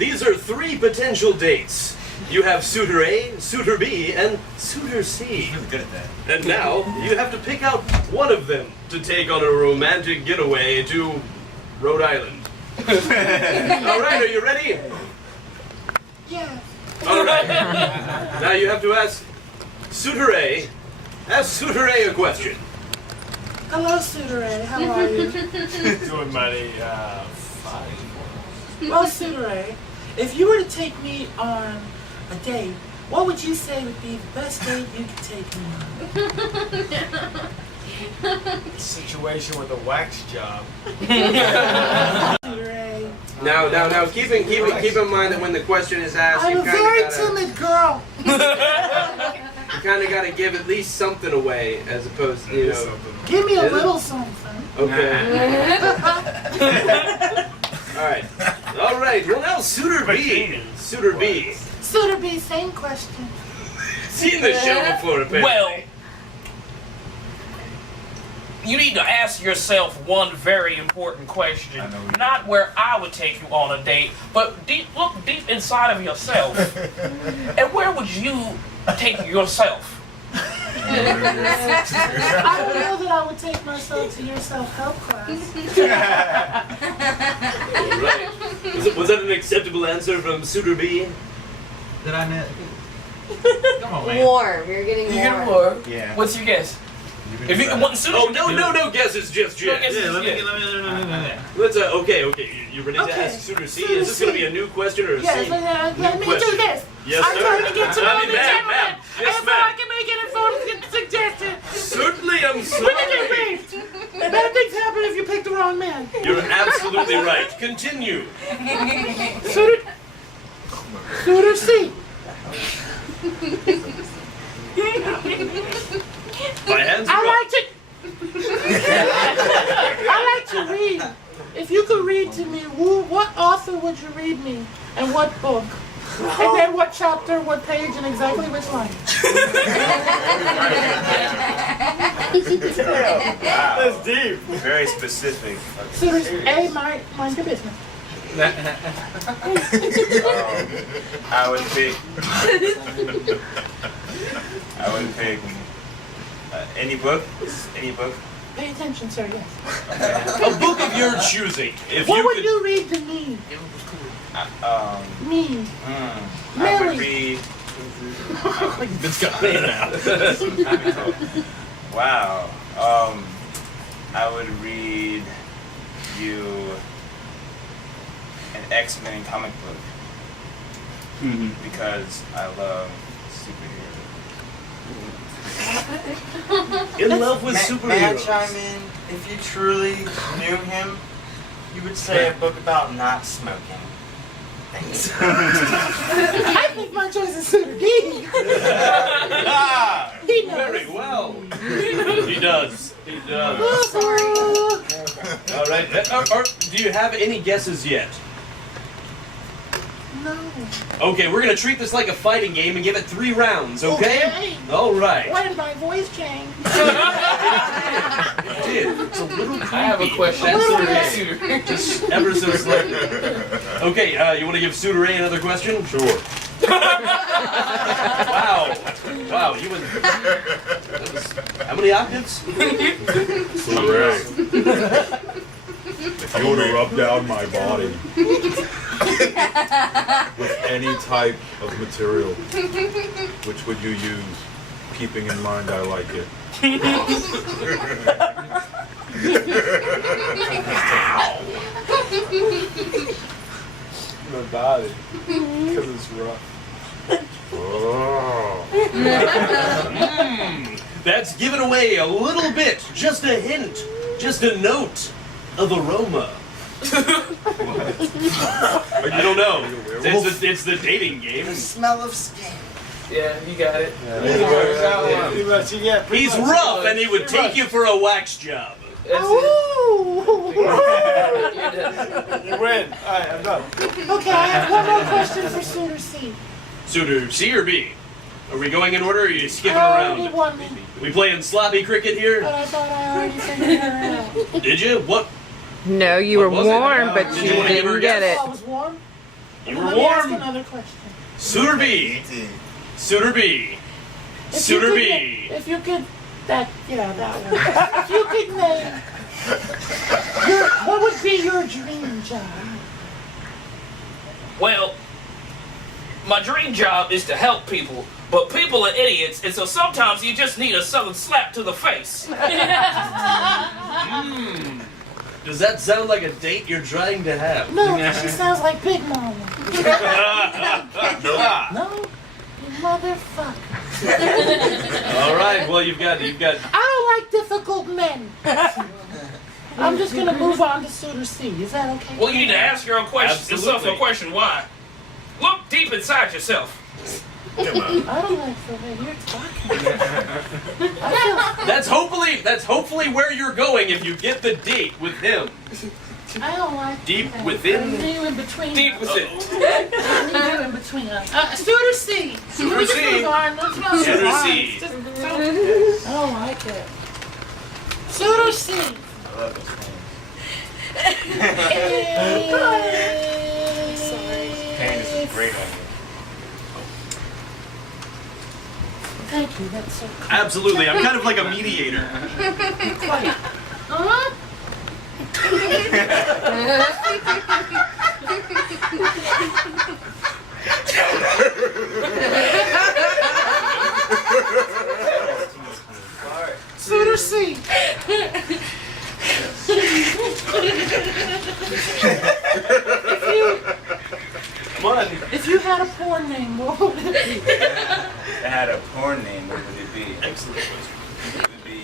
these are 3 potential dates. You have suitor A, suitor B, and suitor C. Really good at that. And now, you have to pick out one of them to take on a romantic getaway to Rhode Island. Alright, are you ready? Yes. Alright. Now you have to ask suitor A. Ask suitor A a question. Hello, Suitor A. How are you? Doing mighty fine. Well, Suitor A, if you were to take me on a date, what would you say would be the best date you could take me on? Situation with a wax job. Suitor A. Now, keep in mind that when the question is asked, I'm you a very kind of timid girl. gotta give at least something away, as opposed to, you know. Give me a little something. Okay. All right. Well, now suitor B. Suitor B. Suitor B, same question. Seen the show before, apparently. Well, you need to ask yourself one very important question. Not where I would take you on a date, but look deep inside of yourself. And where would you take yourself? I don't know that I would take myself to your self-help class. Right. Was that an acceptable answer from suitor B? Did I miss? Come on, man. Warm. You're getting warm. You get more. Yeah. What's your guess? If you want to Oh, no guesses just yet. Let me. Let's, okay, you ready to Okay. ask suitor C? Is this going to be a new question or a Yes, C? let me do question. this. Yes, I'm sir. trying to get to know the Ma'am, gentleman. yes, and so I ma'am. can make an informed suggestion. Certainly, I'm When you get sorry. raped, bad things happen if you pick the wrong man. You're absolutely right. Continue. Suitor C. My hands are I up. like to read. If you could read to me, what author would you read me, and what book, and then what chapter, what page, and exactly which line? That's deep. Very specific. Suitor A, mind your business. I would pick any book. Any book. Pay attention, sir. Yes. A book of your choosing. If What you would could, you read to me? Me. I would read. It's got me now. Wow. I would read you an X-Men comic book because I love superheroes. In love with May I superheroes. chime in? If you truly knew him, you would say a book about not smoking. Thanks. I think my choice is Suitor D. He knows. Very well. He does. He does. Sorry. All right. Do you have any guesses yet? No. Okay, we're gonna treat this like a fighting game and give it 3 rounds. Okay. Okay. All right. Why did my voice change? It did. It's a little creepy. I have a question. Just ever so slightly. Okay, you want to give Suitor A another question? Sure. Wow. Wow, you went. That was, how many octaves? If you were to rub down my body with any type of material, which would you use? Keeping in mind I like it. My body. Because it's rough. Oh. That's given away a little bit, just a hint, just a note of aroma. I don't know. It's the dating game. The smell of skin. Yeah, you got it. Pretty much, yeah. pretty He's much, rough, and he would take you for a wax job. That's it. Ooh. You win. Alright, I'm done. Okay, I have one more question for Suitor C. Suitor C or B? Are we going in order, or are you skipping I already around? won, We playing sloppy cricket here? but I thought I already figured it out. Did you? What? No, you were What was it? warm, but Did you you wanna give her a didn't get guess? it. Oh, I was warm? You were Let me ask warm. another question. Suitor B. Suitor B. Suitor B. If you could, that one. If you could name, what would be your dream job? Well, my dream job is to help people, but people are idiots, and so sometimes you just need a southern slap to the face. Does that sound like a date you're trying to have? No, she sounds like Big Mama. No, you motherfucker. All right. Well, you've got. I don't like difficult men. I'm just gonna move on to Suitor C. Is that okay? Well, you need to ask yourself a question. Why? Look deep inside yourself. I don't like the way you're talking. That's hopefully where you're going if you get the date with him. I don't like Deep that. within. I need you in between. Deep us. within. I need you in between us. Suitor C. Suitor Let's C. move on. Let's move Suitor on. C. It's just so- I don't like it. Suitor C. I love this Pain is a great idea. Thank you. That's so cool. Absolutely. I'm kind of like a mediator. Quiet. Uh-huh. Suitor C. Come on. If you had a porn name, what would it be? If it had a porn name, what would it be? Excellent question. It would be.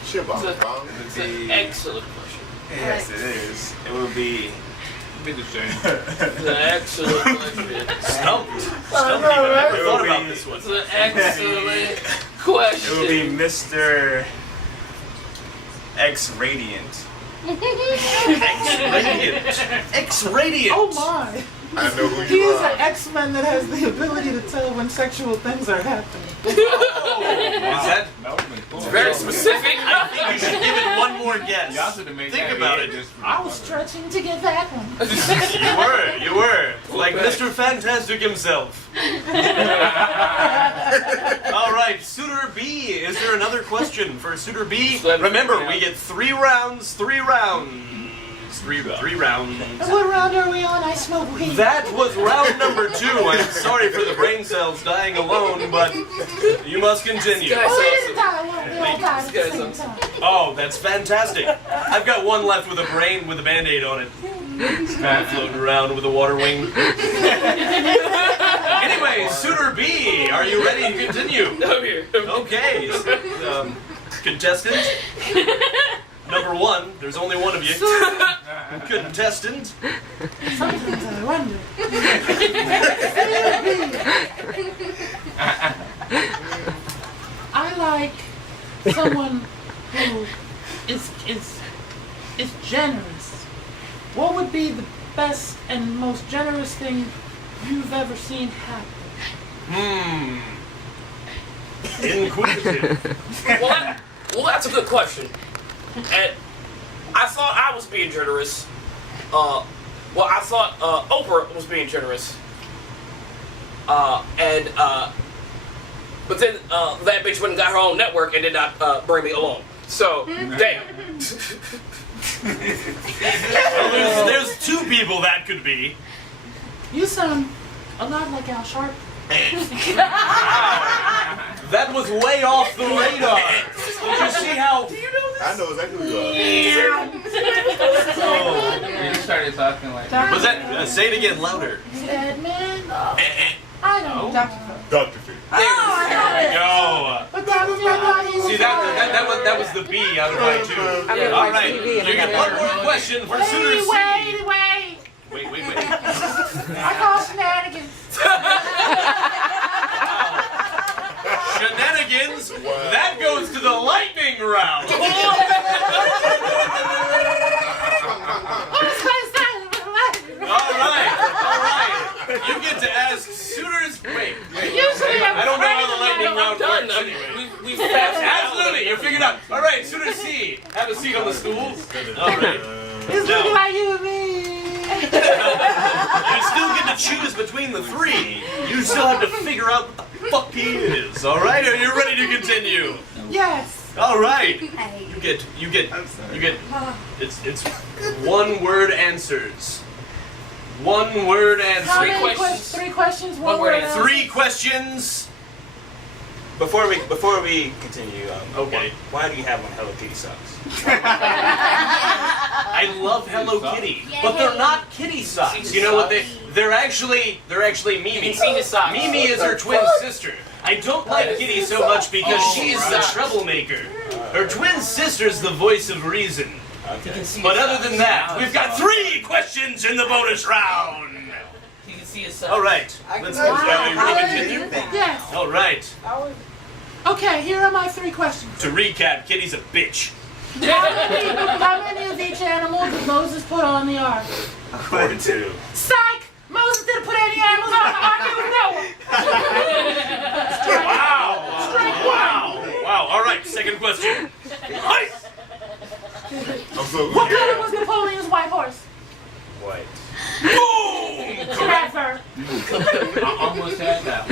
It's an excellent question. Yes, it is. It would be. Be the same. It's an excellent question. Stumped. I know, I've right? never thought about this one. It's an excellent It question. would be Mr. X Radiant. X-Radiant. X-Radiant. Oh my. I know who He you is an are. X-Men that has the ability to tell when sexual things are happening. Is that? It's very specific. I think you should give it one more guess. Think about it. I was stretching to get that one. You were. Like Mr. Fantastic himself. All right, Suitor B. Is there another question for Suitor B? Remember, we get 3 rounds. 3 rounds. Three rounds. And what round are we on? I smoke weed. That was round number 2. I'm sorry for the brain cells dying alone, but you must continue. Oh, we didn't die alone. We all died at the same time. Oh, that's fantastic. I've got one left with a brain with a Band-Aid on it. Floating around with a water wing. Anyway, Suitor B, are you ready to continue? Okay. Okay. Contestant. Number 1, there's only one of you. Contestant. Sometimes I wonder. I like someone who is generous. What would be the best and most generous thing you've ever seen happen? Inquisitive. Well, that's a good question. And I thought I was being generous. I thought Oprah was being generous. But then that bitch went and got her own network and did not bring me along. So, damn. Well, there's 2 people that could be. You sound a lot like Al Sharpton. That was way off the radar. Did you see how... I know exactly who you are. You started talking like Was that... say it again, louder. Dead man? I don't know. Dr. Phil. There we go. But that was my body. See, that was the B out of my 2. All right, you get one more question for Suitor C. Wait. Wait. I call shenanigans. Shenanigans. That goes to the lightning round. All right. You get to ask Suitors. Wait. Usually I don't know how the lightning round Done. works anyway. We've passed Absolutely, you figured out. All right, Suitor C, have a seat on the stools. All right. It's looking like you and me. the 3, you still have to figure out what the fuck he is. All right? Are you ready to continue? Yes. All right. You get. It's one-word answers. One-word How answers. many questions. 3 questions? One One word word. answer. 3 questions. Before we continue, Okay. why do you have one Hello Kitty socks? I love Hello Kitty, but they're not kitty socks. You know what they're actually Mimi. You can see his socks. Mimi is her twin sister. I don't like Kitty so much because she's the troublemaker. Her twin sister's the voice of reason. You can see But his other socks. than that, we've got 3 questions in the bonus round. You can see his socks. All right, let's continue. Yes. All right. Okay, here are my 3 questions. To recap, Kitty's a bitch. How many of each animal did Moses put on the ark? 42. Psych! Moses didn't put any animals on the ark, it was Noah. Wow. All right, second question. Hi. What color was Napoleon's white horse? White. Boom! Correct. Never. I almost had that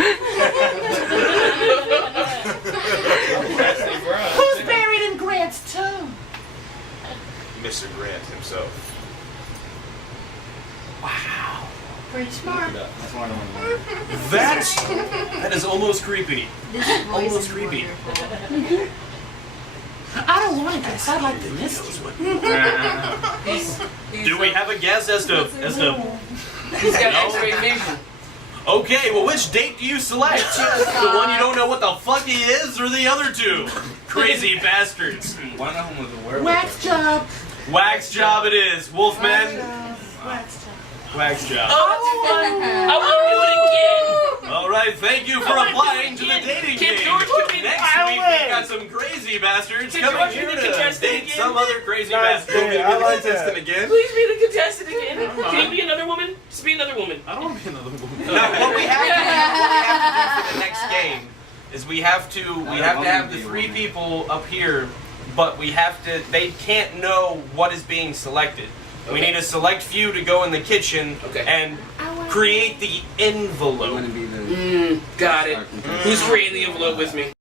Who's buried in Grant's tomb? Mr. Grant himself. Pretty smart. That is almost creepy. Almost creepy. I don't want to guess. I'd like to miss you. Do we have a guess as to? He's got X-ray vision. Okay, well, which date do you select? The one you don't know what the fuck he is, or the other 2? Crazy bastards. One of them was a werewolf. Wax job. Wax job it is, Wolfman. Wax job. Wax job. Oh, I want to do it again. All right, thank you for I wanna do applying it to the again. dating Can game. George give me the Next file week away? we got some crazy bastards Can coming George here be the to contestant date again? some other crazy Nice, bastard. Jay, I like that. Again? Please be the contestant again. Can you be another woman? Just be another woman. I don't want to be another woman. Now, what we have to do for the next game is we have to have the 3 people up here, but they can't know what is being selected. We need a select few to go in the kitchen and create the envelope. Got it. Who's creating the envelope with me?